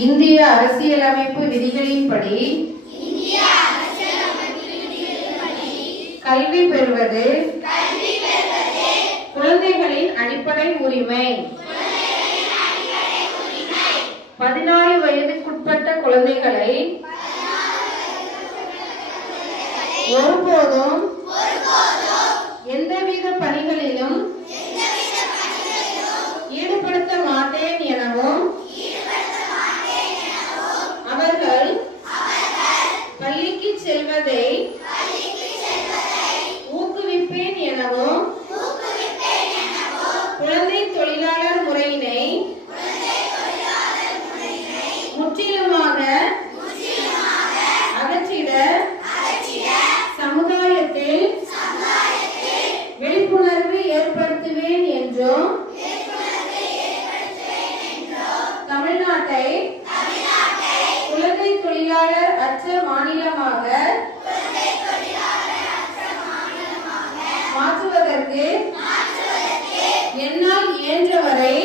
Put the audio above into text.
இந்திய அரசியலமைப்பு விதிகளின்படி கல்வி பெறுவது குழந்தைகளின் அடிப்படை உரிமை. 14 வயதுக்குட்பட்ட குழந்தைகளை ஒருபோதும் எந்தவித பணிகளிலும் ஈடுபடுத்த மாட்டேன் எனவும் அவர்கள் பள்ளிக்கு செல்வதை ஊக்குவிப்பேன் எனவும் குழந்தை தொழிலாளர் முறையினை முற்றிலுமாக அகற்றிட சமுதாயத்தில் விழிப்புணர்வு ஏற்படுத்துவேன் என்றும் தமிழ்நாட்டை குழந்தை தொழிலாளர் அற்ற மாநிலமாக மாற்றுவதற்கு என்னால் இயன்றவரை